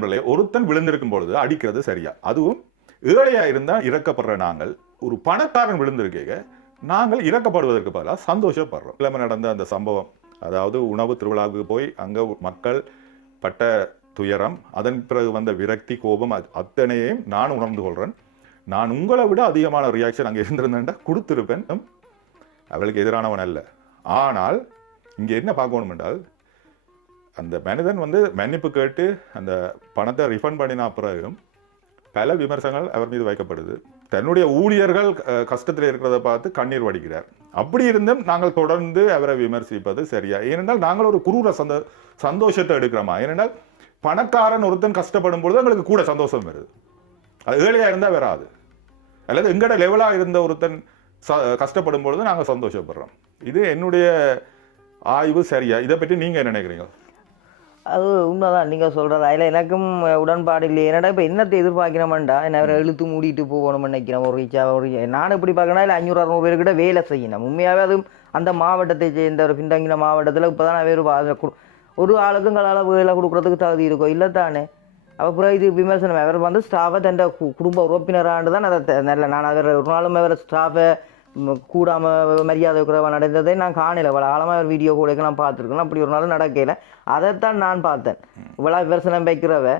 ஒருத்தன் விழுந்திருக்கும் பொழுது அடிக்கிறது சரியா? அதுவும் ஏழையா இருந்தா இறக்கப்படுற நாங்கள் ஒரு பணக்காரன் விழுந்திருக்க நாங்கள் இறக்கப்படுவதற்கு பதிலாக சந்தோஷப்படுறோம். இளம நடந்த அந்த சம்பவம், அதாவது உணவு திருவிழாவுக்கு போய் அங்க மக்கள் பட்ட துயரம், அதன் பிறகு வந்த விரக்தி, கோபம், அத்தனையும் நான் உணர்ந்து கொள்றேன். நான் உங்களை விட அதிகமான ரியாக்ஷன் அங்கே இருந்திருந்தேன்டா கொடுத்திருப்பேன். அவளுக்கு எதிரானவன் அல்ல. ஆனால் இங்க என்ன பார்க்கணும் என்றால், அந்த மனிதன் மன்னிப்பு கேட்டு அந்த பணத்தை ரிஃபண்ட் பண்ணின பிறகும் பல விமர்சனங்கள் அவர் மீது வைக்கப்படுது. தன்னுடைய ஊழியர்கள் கஷ்டத்தில் இருக்கிறத பார்த்து கண்ணீர் வடிக்கிறார். அப்படி இருந்தும் நாங்கள் தொடர்ந்து அவரை விமர்சிப்பது சரியா? ஏனென்றால் நாங்கள் ஒரு குரூர சந்தோஷத்தை எடுக்கிறோமா? ஏனென்றால் பணக்காரன் ஒருத்தன் கஷ்டப்படும் பொழுது எங்களுக்கு கூட சந்தோஷம் வருது. அது ஏழையா இருந்தா வராது. அல்லது எங்கட லெவலா இருந்த ஒருத்தன் கஷ்டப்படும் பொழுது நாங்கள் சந்தோஷப்படுறோம். இது என்னுடைய ஆய்வு. சரியா? இதை பற்றி நீங்க என்ன நினைக்கிறீங்க? அது உண்மைதான் நீங்கள் சொல்கிறது. அதில் எனக்கும் உடன்பாடு இல்லை. என்னடா இப்போ என்னத்தை எதிர்பார்க்கிறோம்டா, என்ன அவரை இழுத்து மூடிட்டு போகணும்னு நினைக்கிறேன். ஒரு நான் எப்படி பார்க்கணும், இல்லை 500-600 பேர்கிட்ட வேலை செய்யணும். உண்மையாகவே அதுவும் அந்த மாவட்டத்தை சேர்ந்த ஒரு பின்தங்கின மாவட்டத்தில் இப்போ தான் வேறு ஒரு ஆளுக்குங்களால் வேலை கொடுக்குறதுக்கு தகுதி இருக்கும் இல்லை தானே? அப்புறம் இது விமர்சனம். அவர் ஸ்டாஃபை தன் குடும்ப உறுப்பினராண்டு தான் அதை நல்ல. நான் அவர் ஒரு நாளும் அவர் ஸ்டாஃபை கூடாமல் மரியாதை குறைவாக நடந்ததை நான் காணல. இவ்வளோ ஆழமாக ஒரு வீடியோ கூட நான் பார்த்துருக்கேன். அப்படி ஒரு நாளும் நடக்கல. அதைத்தான் நான் பார்த்தேன். இவ்வளோ விமர்சனம் வைக்கிறவ,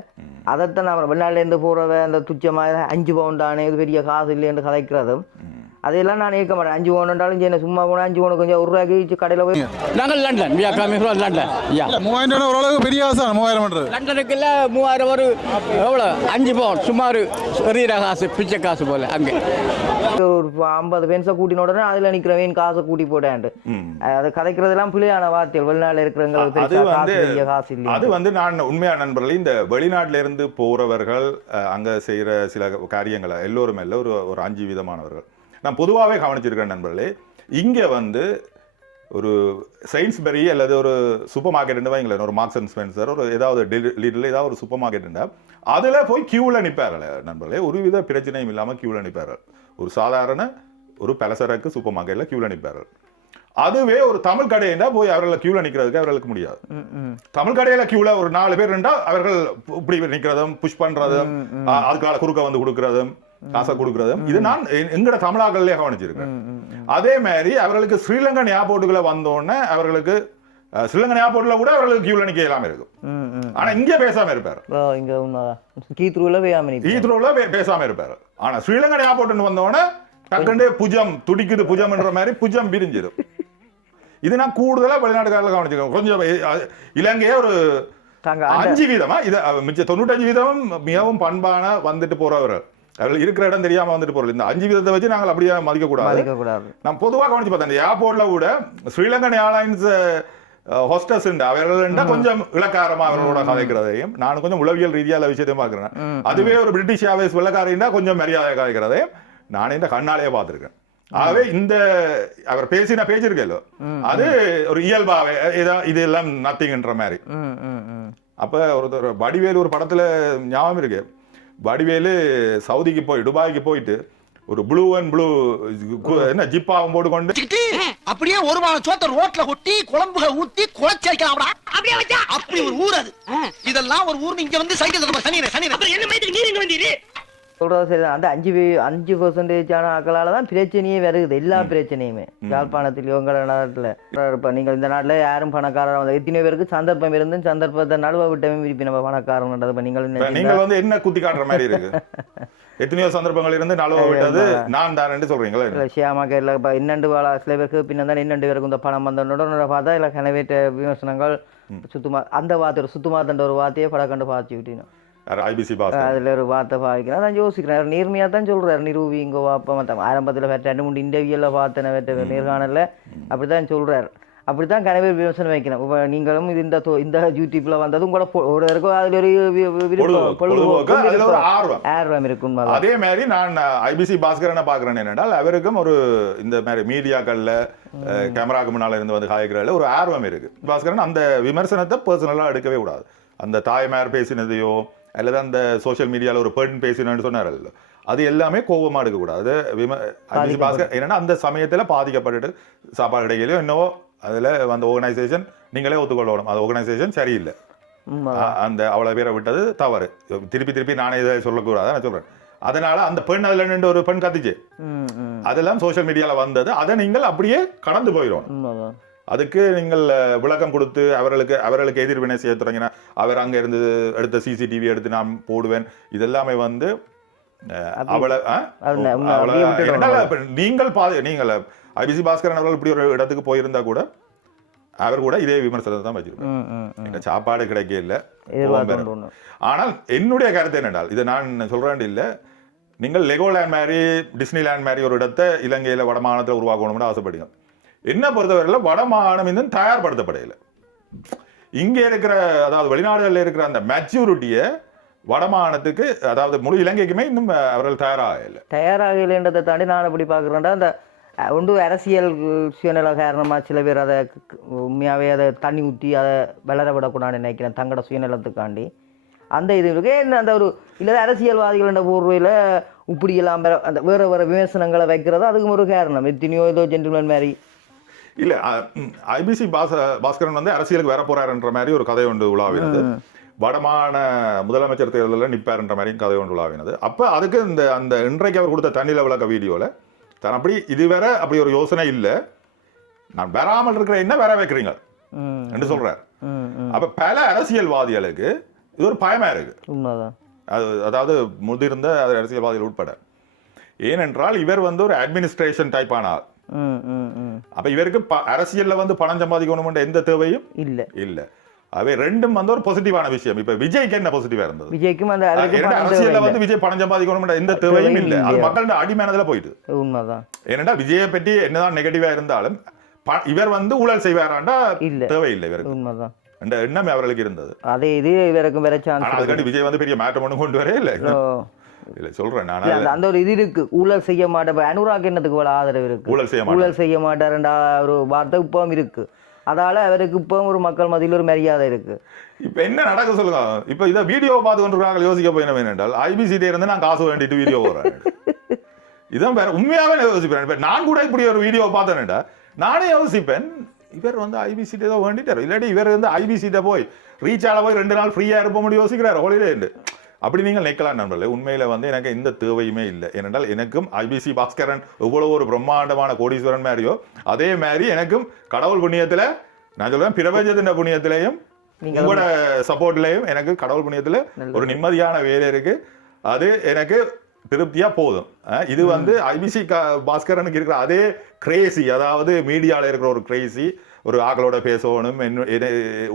அதைத்தான் நான் வெளிநாட்டிலேருந்து போகிறவ, அந்த துச்சமாக 5 பவுண்டானே இது பெரிய காசு இல்லைன்னு கதைக்கிறதும் அதெல்லாம் நான் ஏற்க மாட்டேன். 5 பவுண்டாலும் சரி, சும்மா போனால் 5 பவுன் கொஞ்சம் 1 ரூபாய்க்கு கடையில் போய் நாங்கள் லண்டன் லண்டன் 3000 ஓரளவுக்கு பெரிய காசு. 3000 லண்டனுக்கு இல்லை 3000 ஒரு எவ்வளோ 5 பவுன் சுமார் எறிகிற காசு, பிச்சை காசு போல. அங்கே ஒரு 50 பென்ஸை கூட்டின உடனே அதில் நிற்கிறவன் காசை கூட்டி போட்டாண்டு அதை கதைக்கிறதெல்லாம் பிள்ளையான வார்த்தைகள். வெளிநாட்டில் இருக்கிறவங்களுக்கு காசு இல்லை. அது நான் உண்மையான நண்பர்கள், இந்த வெளிநாட்டில இருந்து போறவர்கள் அங்க செய்யற சில காரியங்களை எல்லோரும் இல்லை, ஒரு 5 விதமானவர்கள் நான் பொதுவாகவே கவனிச்சிருக்கேன் நண்பர்களே. இங்க ஒரு சயின்ஸ்பெரி அல்லது ஒரு சூப்பர் மார்க்கெட் வைங்களேன், ஒரு மார்க்ஸ் அண்ட் ஸ்பென்சர், ஒரு ஏதாவது லிட்டில் ஏதாவது ஒரு சூப்பர் மார்க்கெட் அதுல போய் கியூல நிற்பார்கள் நண்பர்களே. ஒருவித பிரச்சனையும் இல்லாம கியூல நிற்பார்கள். ஒரு சாதாரண ஒரு பலசரக்கு சூப்பர் மார்க்கெட்ல கியூல நிற்பார்கள். அதுவே ஒரு தமிழ் கடையில போய் அவர்களை கியூல நிக்கிறதுக்கு அவர்களுக்கு முடியாது. தமிழ் கடையில கியூல ஒரு 4 பேர் இருந்தா அவர்கள் இப்படி நிக்கிறதும், புஷ் பண்றதும், அதுக்காக குறுக்க கொடுக்கறதும், காசை கொடுக்கறதும், இது நான் எங்கட தமிழாக்கள்லயே கவனிச்சிருக்கேன். அதே மாதிரி அவர்களுக்கு ஸ்ரீலங்கன் ஏர்போர்ட்டுகளை வந்தோடனே அவர்களுக்கு ஸ்ரீலங்கன் ஏர்போர்ட்ல கூட அவர்களுக்கு கியூல நிக்க இல்லாம இருக்கும். ஆனா இங்க பேசாம இருப்பாரு. ஈத்ரூல பேசாம இருப்பாரு. ஆனா ஸ்ரீலங்கன் ஏர்போர்ட் வந்தோடனே டக்குண்டு புஜம் துடிக்குது, புஜம்ன்ற மாதிரி புஜம் பிரிஞ்சிடும். இது நான் கூடுதலா வெளிநாட்டுக்காரர்கள் கவனிச்சிருக்கேன். கொஞ்சம் இலங்கையே ஒரு 5% இது மிச்ச 95% மிகவும் பண்பான வந்துட்டு போறவர்கள். அவர்கள் இருக்கிற இடம் தெரியாம வந்துட்டு போறது. இந்த 5% வச்சு நாங்கள் அப்படியே மதிக்க கூடாது. நான் பொதுவாக கவனிச்சு பார்த்தேன், இந்த ஏர்போர்ட்ல கூட ஸ்ரீலங்கன் ஏர்லைன்ஸ் ஹோஸ்டஸ் அவர்கள் கொஞ்சம் இலக்காரமா அவர்களோட கதைக்கிறதையும் நான் கொஞ்சம் உளவியல் ரீதியான விஷயத்தையும் பார்க்கிறேன். அதுவே ஒரு பிரிட்டிஷ் ஏர்வேஸ் வெள்ளக்காரன்னா கொஞ்சம் மரியாதை கதைக்கிறதையும் நான் இந்த கண்ணாலேயே பார்த்திருக்கேன். ஆகவே இந்த அவர் பேசின பேச்சு இருக்கோ அது ஒரு இயல்பாவே இது எல்லாம் நத்திங்ன்ற மாதிரி. அப்ப ஒரு வடிவேலு ஒரு படத்துல ஞாபகம் இருக்கு, வடிவேலு சவுதிக்கு துபாய்க்கு போயிட்டு ஒரு ப்ளூ அண்ட் ப்ளூ என்ன ஜிப்பாவும் போட்டு கொண்டு அப்படியே ஒரு வாரம் சோத்த ரோட்ல கொட்டி குழம்புகளை ஊத்தி குழச்சி வைக்கலாம்டா. அப்படியே வச்சா அப்படி ஒரு ஊர் அது. இதெல்லாம் ஒரு ஊர். இங்க சைக்கிள் சனி என்ன மாதிரி நீர் இங்க வந்தீரு சொல்றது சரிதான். அந்த 5% ஆக்களால தான் பிரச்சனையே வருது. எல்லா பிரச்சனையுமே யாழ்ப்பாணத்திலயோ உங்கள நாட்டுல. இப்ப நீங்க இந்த நாட்டுல யாரும் பணக்காரர் வந்து எத்தனை பேருக்கு சந்தர்ப்பம் இருந்து சந்தர்ப்பத்தை நடுவ விட்டவே விருப்பி நம்ம பணக்காரன் நீங்கள் என்ன குத்தி காட்டுற மாதிரி இருக்கு. எத்தனையோ சந்தர்ப்பங்கள் இருந்து நழுவ விட்டது நான் தான் சொல்றீங்களா? ஷியாமா கேரளா இப்ப இன்னண்டு சில பேருக்கு பின்னதான் இன்னண்டு பேருக்கு இந்த பணம் வந்தோட பார்த்தா இல்ல கனவேற்ற விமர்சனங்கள் சுத்தமா அந்த வார்த்தை சுத்தமா தண்ட ஒரு வார்த்தையே படக்கண்டு பாய்ச்சி விட்டீங்க. அதுல ஒரு வார்த்தை பாவிக்கிறேன். நான் யோசிக்கிறேன், நேர்மையா தான் சொல்றாரு. நிரூபி இங்க வாப்ப ஆரம்பத்துல 2-3 இன்டர்வியூல பார்த்தேன் நேர்காணல அப்படித்தான் சொல்றாரு. அப்படித்தான் கனவே விமர்சனம் வைக்கணும். இப்ப நீங்களும் இந்த யூடியூப்ல வந்தது உங்களோட ஒரு அதுல ஒரு ஆர்வம் இருக்கும். அதே மாதிரி நான் ஐபிசி பாஸ்கரனை பாக்குறேன். என்னென்றால் அவருக்கும் ஒரு இந்த மாதிரி மீடியாக்கள்ல கேமராக்கு முன்னால இருந்து காய்க்கிறதுல ஒரு ஆர்வம் இருக்கு. பாஸ்கரன் அந்த விமர்சனத்தை பர்சனலா எடுக்கவே கூடாது. அந்த தாய்மார் பேசினதையோ அல்லது அந்த சோசியல் மீடியால ஒரு பெண் பேசினு சொன்னார், அது எல்லாமே கோபமா எடுக்கக்கூடாது. பாஸ்கர் என்னன்னா அந்த சமயத்துல பாதிக்கப்பட்டு சாப்பாடு இடையிலையோ என்னவோ அதுல அந்த ஆர்கனைசேஷன் நீங்களே ஒத்துக்கொள்ளணும், அது ஆர்கனைசேஷன் சரியில்லை. அந்த அவ்வளவு பேரை விட்டது தவறு. திருப்பி திருப்பி நானே இதை சொல்லக்கூடாது, நான் சொல்றேன். அதனால அந்த பெண் அதுல நின்று ஒரு பெண் கத்திச்சு, அதெல்லாம் சோசியல் மீடியால வந்தது. அதை நீங்கள் அப்படியே கடந்து போயிடும். அதுக்கு நீங்கள் விளக்கம் கொடுத்து அவர்களுக்கு எதிர்வினை செய்ய தொடங்கினா, அவர் அங்க இருந்து எடுத்த CCTV எடுத்து நான் போடுவேன், இதெல்லாமே வந்து நீங்கள் ஐபிசி பாஸ்கரன் அவர்கள் இப்படி ஒரு இடத்துக்கு போயிருந்தா கூட அவர் கூட இதே விமர்சனத்தை தான் வச்சிருக்கேன். சாப்பாடு கிடைக்க இல்லை. ஆனால் என்னுடைய கருத்து என்னென்றால், இதை நான் சொல்றேன் இல்ல, நீங்கள் லெகோலேண்ட் மாதிரி டிஸ்னிலேண்ட் மாதிரி ஒரு இடத்தை இலங்கையில வடமாகாணத்தில் உருவாக்கணும்னு ஆசைப்படுங்க. என்ன பொறுத்தவரையில் வடமாகாணம் இன்னும் தயார்படுத்தப்படையில. இங்கே இருக்கிற, அதாவது வெளிநாடுகளில் இருக்கிற அந்த மெச்சூரிட்டியை வடமாகாணத்துக்கு, அதாவது முழு இலங்கைக்குமே இன்னும் அவர்கள் தயாராகலைன்றதை தாண்டி நான் எப்படி பார்க்குறேன்டா, அந்த ஒன்று அரசியல் சுயநல காரணமாக சில பேர் அதை உண்மையாகவே அதை தண்ணி ஊற்றி அதை வளர விடக்கூடாதுன்னு நினைக்கிறேன், தங்களோட சுயநலத்துக்காண்டி. அந்த இது இருக்கு அந்த ஒரு இல்லை அரசியல்வாதிகள போர்வையில் இப்படியெல்லாம் அந்த வேறு வேறு விமர்சனங்களை வைக்கிறது அதுக்கு ஒரு காரணம். எத்தனையோ ஏதோ ஜென்டில்மேன் மாதிரி இல்ல. ஐபிசி பாஸ்கரன் வந்து அரசியலுக்கு வர போறாருன்ற மாதிரி ஒரு கதை ஒன்று உலாவினது. வடமான முதலமைச்சர் தேர்தலில் நிற்பார்ன்ற மாதிரியும் கதை ஒன்று உலாவினது. அப்ப அதுக்கு அந்த இன்றைக்கு அவர் கொடுத்த தண்ணில விளக்க வீடியோல தான் அப்படி இதுவரை அப்படி ஒரு யோசனை இல்லை, நான் வராமல் இருக்கிற என்ன வர வைக்கிறீங்க என்று சொல்றாரு. அப்ப பல அரசியல்வாதிகளுக்கு இது ஒரு பயமா இருக்கு. அதாவது முதிர்ந்த அரசியல்வாதிகள் உட்பட. ஏனென்றால் இவர் வந்து ஒரு அட்மினிஸ்ட்ரேஷன் டைப் ஆனார். அப்ப இவருக்கு அரசியல்ல வந்து பணம் சம்பாதிக்கணும் எந்த தேவையும் இல்ல. அவை ரெண்டும் வந்து ஒரு பாசிட்டிவான விஷயம். இப்ப விஜய்க்கு என்ன பாசிட்டிவா இருந்தது? விஜய்க்கும் அந்த அரசியல்ல வந்து விஜய் பணம் சம்பாதிக்கணும் எந்த தேவையும் இல்ல. அது மக்களோட அடிமனதுல போயிட்டு. உண்மைதான். ஏனென்றா விஜயை பற்றி என்னதான் நெகட்டிவா இருந்தாலும் இவர் வந்து ஊழல் செய்வாராண்டா தேவையில்லை இவருக்கு. உண்மைதான். என்ற எண்ணம் அவர்களுக்கு இருந்தது. அதே இது இவருக்கும் வேற சான்ஸ். அதுக்காண்டி விஜய் வந்து பெரிய மாற்றம் ஒன்றும் கொண்டு வரே இல்லை. இல்ல சொல்றேன் நான், அந்த ஒரு இது இருக்கு, ஊழல் செய்ய மாட்டேன். அனுராக் என்னத்துக்கு இவ்வளவு ஆதரவு இருக்கு? ஊழல் செய்ய மாட்டாருண்டா ஒரு வார்த்தை இப்பவும் இருக்கு. அதால அவருக்கு இப்பவும் ஒரு மக்கள் மத்தியில் ஒரு மரியாதை இருக்கு. இப்ப என்ன நடக்க சொல்லுங்க. இப்ப இதை வீடியோ பார்த்து கொண்டு யோசிக்க போயின என்றால் ஐபிசி இருந்து நான் காசு வேண்டிட்டு வீடியோ போறேன். இதான் வேற உண்மையாவே யோசிப்பேன். இப்ப நான் கூட இப்படி ஒரு வீடியோ பார்த்தேன்டா நானே யோசிப்பேன், இவர் வந்து ஐபிசி ஏதோ வேண்டிட்டாரு, இல்லாட்டி இவர் வந்து ஐபிசி போய் ரீச் ஆல போய் 2 நாள் ஃப்ரீயா இருப்ப முடியும் யோசிக்கிறார் ஹாலிடே. அப்படி நீங்கள் நினைக்கலாம் நண்பர்களே. உண்மையில வந்து எனக்கு எந்த தேவையுமே இல்லை. ஏனென்றால் எனக்கும் ஐபிசி பாஸ்கரன் எவ்வளவு ஒரு பிரம்மாண்டமான கோடீஸ்வரன் மாதிரியோ அதே மாதிரி எனக்கும் கடவுள் புண்ணியத்துல, நான் சொல்றேன் பிரபஞ்சத்தின் புண்ணியத்திலையும் உங்களோட சப்போர்ட்லையும் எனக்கு கடவுள் புண்ணியத்துல ஒரு நிம்மதியான வேலை இருக்கு. அது எனக்கு திருப்தியா போதும். இது வந்து ஐபிசி பாஸ்கரனுக்கு இருக்கிற அதே கிரேசி, அதாவது மீடியாவில் இருக்கிற ஒரு கிரேசி, ஒரு ஆக்களோட பேசணும்,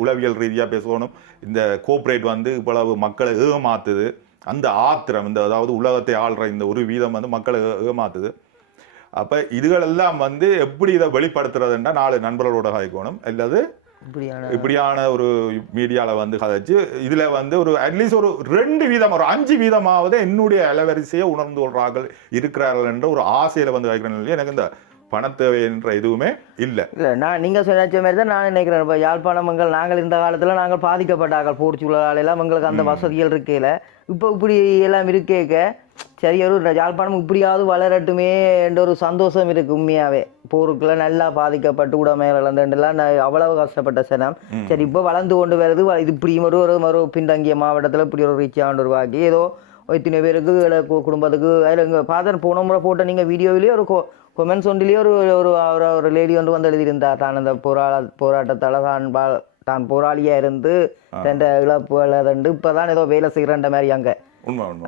உளவியல் ரீதியா பேசணும், இந்த கோஆப்ரேட் வந்து இவ்வளவு மக்களை ஏமாத்துது, அந்த ஆத்திரம், இந்த அதாவது உலகத்தை ஆள்ற இந்த ஒரு வீதம் வந்து மக்களை ஏமாத்துது. அப்ப இதுகளெல்லாம் வந்து எப்படி இதை வெளிப்படுத்துறதுன்னா 4 நண்பர்களோட கதைக்கணும், அல்லது இப்படியான ஒரு மீடியால வந்து கதைச்சு இதுல வந்து ஒரு அட்லீஸ்ட் ஒரு 2 வீதம் ஒரு 5 வீதமாவது என்னுடைய அலவரிசையை உணர்ந்து கொள்றார்கள் இருக்கிறார்கள் என்ற ஒரு ஆசையில வந்து வைக்கிறேன். எனக்கு இந்த பணத்தேவை என்ற எதுவுமே இல்லை. நான் நீங்க சொன்ன மாதிரி தான் நான் நினைக்கிறேன். இப்போ யாழ்ப்பாணம் நாங்கள் இந்த காலத்துல நாங்கள் பாதிக்கப்பட்டார்கள் போர்ச்சுகலால் எல்லாம் எங்களுக்கு அந்த வசதிகள் இருக்கையில இப்போ இப்படி எல்லாம் இருக்கேக்க சரி ஒரு யாழ்ப்பாணம் இப்படியாவது வளரட்டுமே என்ற ஒரு சந்தோஷம் இருக்கு. உண்மையாவே போருக்குள்ள நல்லா பாதிக்கப்பட்டு உடமைகள் இழந்துலாம் அவ்வளவு கஷ்டப்பட்ட சனம் சரி இப்போ வளர்ந்து கொண்டு வருது. இது இப்படி ஒரு பின்தங்கிய மாவட்டத்தில் இப்படி ஒரு ரீச் ஆண்டு உருவாக்கி ஏதோ இத்தனை பேருக்கு குடும்பத்துக்கு அதில் இங்கே பார்த்தேன் போன முறை போட்ட நீங்கள் வீடியோவிலேயே ஒரு கொமெண்ட்ஸ் ஒன்றிலேயே ஒரு லேடி வந்து எழுதியிருந்தார். தான் அந்த போராட்டத்தால் தான் போராளியாக இருந்து ரெண்ட இழப்புகள் அதண்டு இப்போதான் ஏதோ வேலை செய்கிறன்ற மாதிரி அங்கே.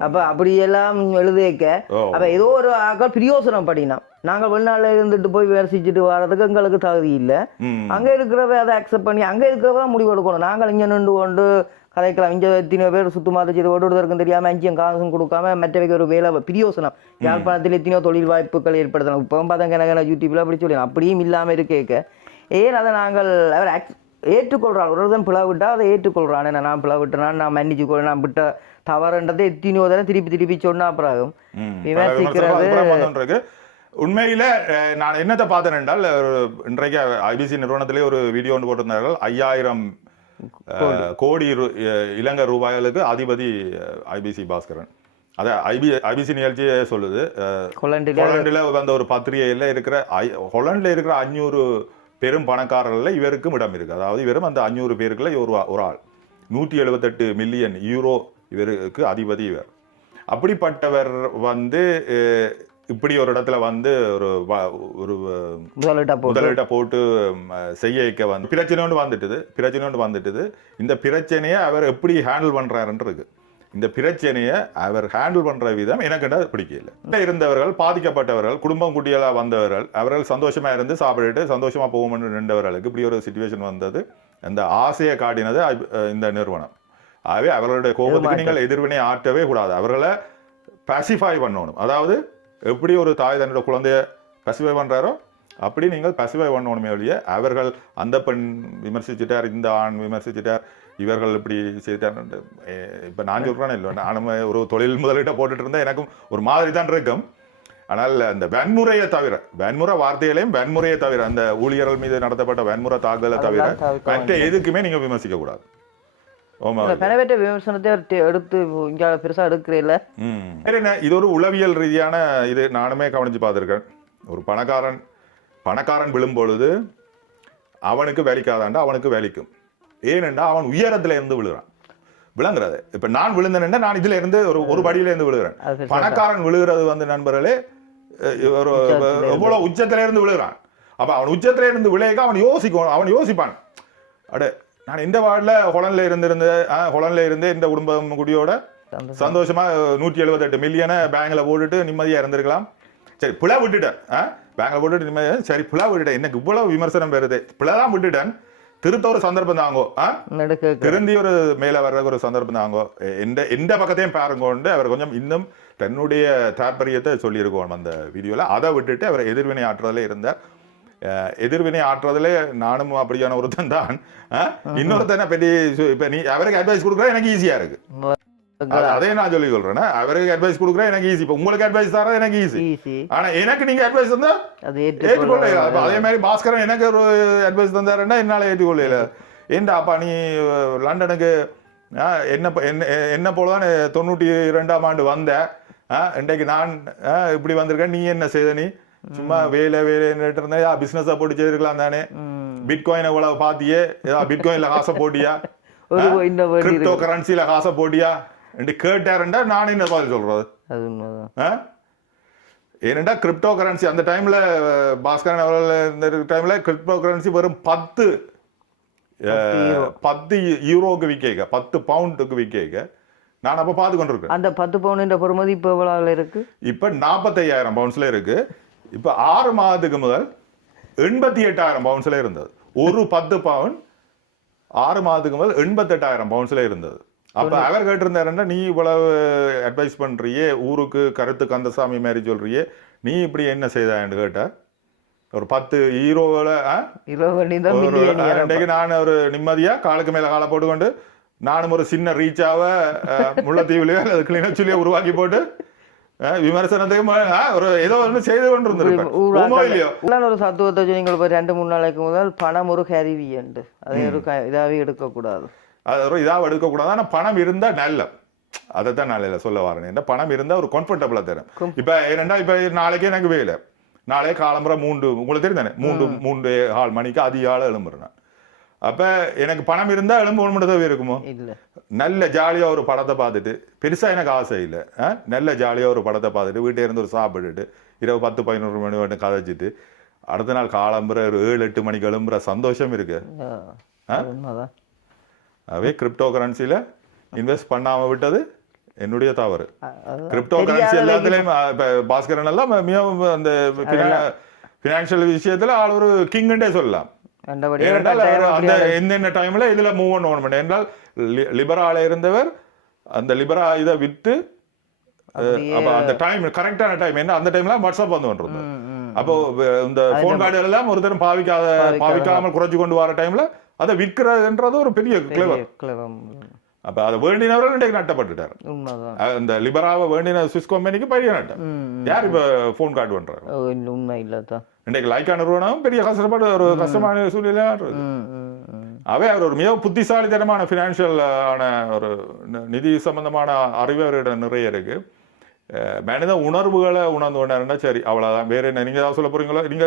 அப்ப அப்படியெல்லாம் எழுதிக்க அப்ப ஏதோ ஒரு ஆக்கள் பிரியோசனம் படினா நாங்கள் வெளிநாட்டுல இருந்துட்டு போய் விமர்சிச்சுட்டு வர்றதுக்கு எங்களுக்கு தகுதி இல்லை. அங்க இருக்கிறவ அதை அக்செப்ட் பண்ணி அங்க இருக்கிறவதான் முடிவு எடுக்கணும். நாங்கள் இங்க நின்று கொண்டு கதைக்கலாம். இங்க எத்தனை பேர் சுத்தமாக செய்து ஒருத்தருக்கும் தெரியாம அஞ்சியம் காசும் கொடுக்காம மற்றவைக்கு ஒரு வேலை பிரியோசனம். யாழ்ப்பாணத்தில் எத்தனையோ தொழில் வாய்ப்புகள் ஏற்படுத்தலாம். இப்போ பார்த்தாங்க எனக்கு யூடியூப்ல அப்படி சொல்லலாம். அப்படியும் இல்லாம இருக்கேக்க ஏன் அதை நாங்கள் அவர் ஏற்றுக்கொள்றான். ஒருத்தன் பிளவிட்டா அதை ஏற்றுக்கொள்றான். நான் பிளவிட்டேன், நான் மன்னிச்சு கொள்ள, நான் விட்ட தவறுன்றதை எத்தனையோ தானே திருப்பி சொன்னா அப்புறம் விமர்சிக்கிறது. உண்மையில நான் என்னத்தை பார்த்தேன் என்றால் இன்றைக்கு ஐபிசி நிறுவனத்திலே ஒரு வீடியோ ஒன்று போட்டிருந்தார்கள். 5000 கோடி இலங்கை ரூபாய்களுக்கு அதிபதி ஐபிசி பாஸ்கரன். அத ஐபிசி நிகழ்ச்சியே சொல்லுது. ஹொலண்டில் வந்த ஒரு பத்திரிகையில் இருக்கிற ஹொலண்டில் இருக்கிற 500 பெரும் பணக்காரர்கள் இவருக்கும் இடம் இருக்கு. அதாவது இவரும் அந்த 500 பேருக்குள்ள ஒரு ஆள். 178 மில்லியன் யூரோ இவருக்கு அதிபதி இவர். அப்படிப்பட்டவர் வந்து இப்படி ஒரு இடத்துல வந்து ஒரு முதலீட்டை போட்டு செய்ய வந்து பிரச்சனை வந்துட்டுது. இந்த பிரச்சனையை அவர் எப்படி ஹேண்டில் பண்றாருன்னு இருக்கு. இந்த பிரச்சனையை அவர் ஹேண்டில் பண்ற விதம் எனக்கு பிடிக்கல. இருந்தவர்கள், பாதிக்கப்பட்டவர்கள், குடும்பம் குட்டியெல்லாம் வந்தவர்கள், அவர்கள் சந்தோஷமா இருந்து சாப்பிட்டுட்டு சந்தோஷமா போகும்னு நின்றவர்களுக்கு இப்படி ஒரு சிச்சுவேஷன் வந்தது. அந்த ஆசையை காட்டினது இந்த நிறுவனம். ஆகவே அவர்களுடைய கோபத்துக்கு நீங்கள் எதிர்வினை ஆற்றவே கூடாது. அவர்களை பாசிஃபை பண்ணணும். அதாவது எப்படி ஒரு தாய் தன்னோட குழந்தைய பாசிஃபை பண்றாரோ அப்படி நீங்கள் பாசிஃபை பண்ணணுமே ஒழிய அவர்கள் அந்த பெண் விமர்சிச்சுட்டார், இந்த ஆண் விமர்சிச்சுட்டார், இவர்கள் இப்படி செய்தார். இப்போ நான் சொல்றேன்னு இல்லை, நானும் ஒரு தொழில் முதலீட்டை போட்டுட்டு இருந்தால் எனக்கும் ஒரு மாதிரி தான் இருக்கும். ஆனால் அந்த வன்முறையை தவிர, வன்முறை வார்த்தைகளையும் வன்முறையை தவிர, அந்த ஊழியர்கள் மீது நடத்தப்பட்ட வன்முறை தாக்குதலை தவிர மற்ற எதுக்குமே நீங்க விமர்சிக்க கூடாது. விமர்சனத்தை எடுத்து இங்க பெருசா எடுக்கிறீல்ல. இது ஒரு உளவியல் ரீதியான இது. நானுமே கவனிச்சு பார்த்திருக்கேன். ஒரு பணக்காரன் விழும் பொழுது அவனுக்கு வேலிக்காதாண்டா அவனுக்கு வேலிக்கும். ஏனென்றா அவன் உயரத்துல இருந்து விழுகிறான். விளங்குறது. இப்ப நான் விழுந்தேன்னா நான் இதுல இருந்து ஒரு படியில இருந்து விழுகிறேன். பணக்காரன் விழுகிறது வந்து நண்பர்களே ஒரு எவ்வளவு உச்சத்துல இருந்து விழுகிறான். அப்ப அவன் உச்சத்துல இருந்து விளையாக்க அவன் யோசிப்பான். அட நான் இந்த வார்டுல ஹொலன்ல இருந்து இந்த குடும்பம் குடியோட சந்தோஷமா 178 மில்லியனை பேங்க்ல போட்டுட்டு நிம்மதியா இருந்திருக்கலாம். சரி பிழை விட்டுட்டேன், பேங்க்ல போட்டுட்டு நிம்மதியா, சரி பிழை விட்டுட்டேன், எனக்கு இவ்வளவு விமர்சனம் வருது, பிழைதான் விட்டுட்டேன், திருத்த ஒரு சந்தர்ப்பம் தாங்கோ, திருந்தி ஒரு மேல வர்ற ஒரு சந்தர்ப்பம் தாங்கோ, எந்த பக்கத்தையும் பாருங்கோண்டு அவர் கொஞ்சம் இன்னும் தன்னுடைய தாற்பயத்தை சொல்லியிருக்கோம் அந்த வீடியோல. அதை விட்டுட்டு அவர் எதிர்வினை ஆற்றுறதுல இருந்தார். எதிர்வினை ஆற்றுறதுல நானும் அப்படியான ஒருத்தன் தான். இன்னொருத்தனை பற்றி இப்ப நீ அவருக்கு அட்வைஸ் கொடுக்குற எனக்கு ஈஸியா இருக்கு. அதே நான் சொல்லி சொல்றேன், அவருக்கு அட்வைஸ் கொடுக்குற எனக்கு ஈஸி. இப்ப உங்களுக்கு அட்வைஸ் தர எனக்கு ஈஸி. ஆனா எனக்கு நீங்க அட்வைஸ் தந்தா ஏற்றுக்கொள்ள. அதே மாதிரி பாஸ்கரன் எனக்கு ஒரு அட்வைஸ் தந்தாருன்னா என்னால ஏற்றுக்கொள்ள. ஏண்டா அப்பா நீ லண்டனுக்கு என்ன போலதான் 92ஆம் ஆண்டு வந்த, இன்றைக்கு நான் இப்படி வந்திருக்கேன், நீ என்ன செய்த, நீ சும்மா வேலை இருந்தா பிசினஸா போட்டு செய்திருக்கலாம் தானே, பிட்காயின் எவ்வளவு பாத்தியே, பிட்காயின்ல காசை போட்டியா, கிரிப்டோ கரன்சில காசை போட்டியா என்று கேட்டாருண்டா நான் என்ன பதில் சொல்றது? ஏனென்றா கிரிப்டோ கரன்சி அந்த டைம்ல பாஸ்கரன் அவர்கள் டைம்ல கிரிப்டோ கரன்சி வெறும் 10 யூரோக்கு விற்க, 10 பவுண்டுக்கு விற்க நான் அப்ப பார்த்து கொண்டிருக்கேன். அந்த 10 பவுண்ட் பெறுமதி இப்ப எவ்வளவு இருக்கு? இப்ப 45,000 பவுண்ட்ஸ்ல இருக்கு. இப்ப 6 மாதத்துக்கு முதல் 88,000 பவுண்ட்ஸ்ல இருந்தது. ஒரு 10 பவுண்ட் 6 மாதத்துக்கு முதல் 88,000 பவுண்ட்ஸ்ல இருந்தது. அப்ப அவர் கேட்டிருந்தாருன்னா நீ இவ்வளவு அட்வைஸ் பண்றியே, ஊருக்கு கருத்து கந்தசாமி மாதிரி சொல்றியே, நீ இப்படி என்ன செய்தான்னு கேட்ட. ஒரு 10 யூரோல நான் ஒரு நிம்மதியா காலுக்கு மேல காலை போட்டுக்கொண்டு நானும் ஒரு சின்ன ரீச்சாவ முல்லைத்தீவுலயோ அல்லது கிளிநொச்சியிலயோ உருவாக்கி போட்டு விமர்சனத்துக்கு ஒரு ஏதோ ஒன்று செய்து கொண்டு இருந்திருப்பேன். ஒரு சத்துவத்தை நீங்கள் 2-3 நாளைக்கு முதல் பணம் ஒரு கருவி என்று அதை ஒரு இதாவே எடுக்கக்கூடாது, அது ஒரு இதாக எடுக்கக்கூடாது. ஆனால் பணம் இருந்தா நல்ல, அதைத்தான் நாளையில சொல்ல வரேன். பணம் இருந்தா ஒரு கம்ஃபர்டபுளா தரும். இப்ப ஏன்னா இப்ப நாளைக்கே எனக்கு வேலை, நாளைக்கு காலம்புற 3 உங்களுக்கு தெரியும் தானே, 3 மணிக்கு அதிகாலை எழும்புறேன். அப்ப எனக்கு பணம் இருந்தா எழும்பு தேவை இருக்குமோ? நல்ல ஜாலியா ஒரு படத்தை பார்த்துட்டு, பெருசா எனக்கு ஆசை இல்லை, நல்ல ஜாலியா ஒரு படத்தை பார்த்துட்டு வீட்டை இருந்து ஒரு சாப்பிட்டுட்டு இரவு 10-11 மணி வரை கதைச்சிட்டு அடுத்த நாள் காலம்புற ஒரு 7-8 மணிக்கு எழும்புற சந்தோஷம் இருக்கு. அவே கிரிப்டோ கரன்சில இன்வெஸ்ட் பண்ணாம விட்டது என்னுடைய தவறு. கிரிப்டோ கரன்சி எல்லாத்துலயும் பாஸ்கரன் எல்லாம் மிகவும் அந்த பினான்சியல் விஷயத்துல ஆள் ஒரு கிங்குண்டே சொல்லலாம். என்னென்ன டைம்ல இதுல மூவ் பண்ணணும் என்றால் லிபரால இருந்தவர் அந்த லிபரா இதை விட்டு அந்த டைம் கரெக்டான டைம் என்ன, அந்த டைம்ல வாட்ஸ்அப் வந்து கொண்டிருந்தோம். அப்போ இந்த போன் கார்டு எல்லாம் ஒருத்தரும் பாவிக்காமல் குறைச்சு கொண்டு வர டைம்ல அதை விற்கிறதுன்றது ஒரு பெரிய கிளவர். அப்ப அதை வேண்டினவர்கள் இன்றைக்கு நட்டப்பட்டுட்டார். இந்த லிபராவை வேண்டின சுவிஸ் கம்பெனிக்கு பெரிய நட்டம். யார் இப்ப போன் கார்டு பண்றாங்க? உண்மை இல்லதான். இன்றைக்கு லைக்கா நிறுவனம் பெரிய கஷ்டப்பட்டு ஒரு கஷ்டமான சூழ்நிலை. அவை அவர் ஒரு மிக புத்திசாலித்தனமான பினான்சியல் ஆன ஒரு நிதி சம்பந்தமான அறிவு அவரிடம் நிறைய இருக்கு. மனித உணர்வுகளை உணர்ந்து கொண்டாருன்னா சரி, அவ்வளவுதான். வேற என்ன நீங்க ஏதாவது சொல்ல போறீங்களோ? நீங்க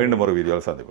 மீண்டும் ஒரு வீடியோவில் சந்திப்போம்.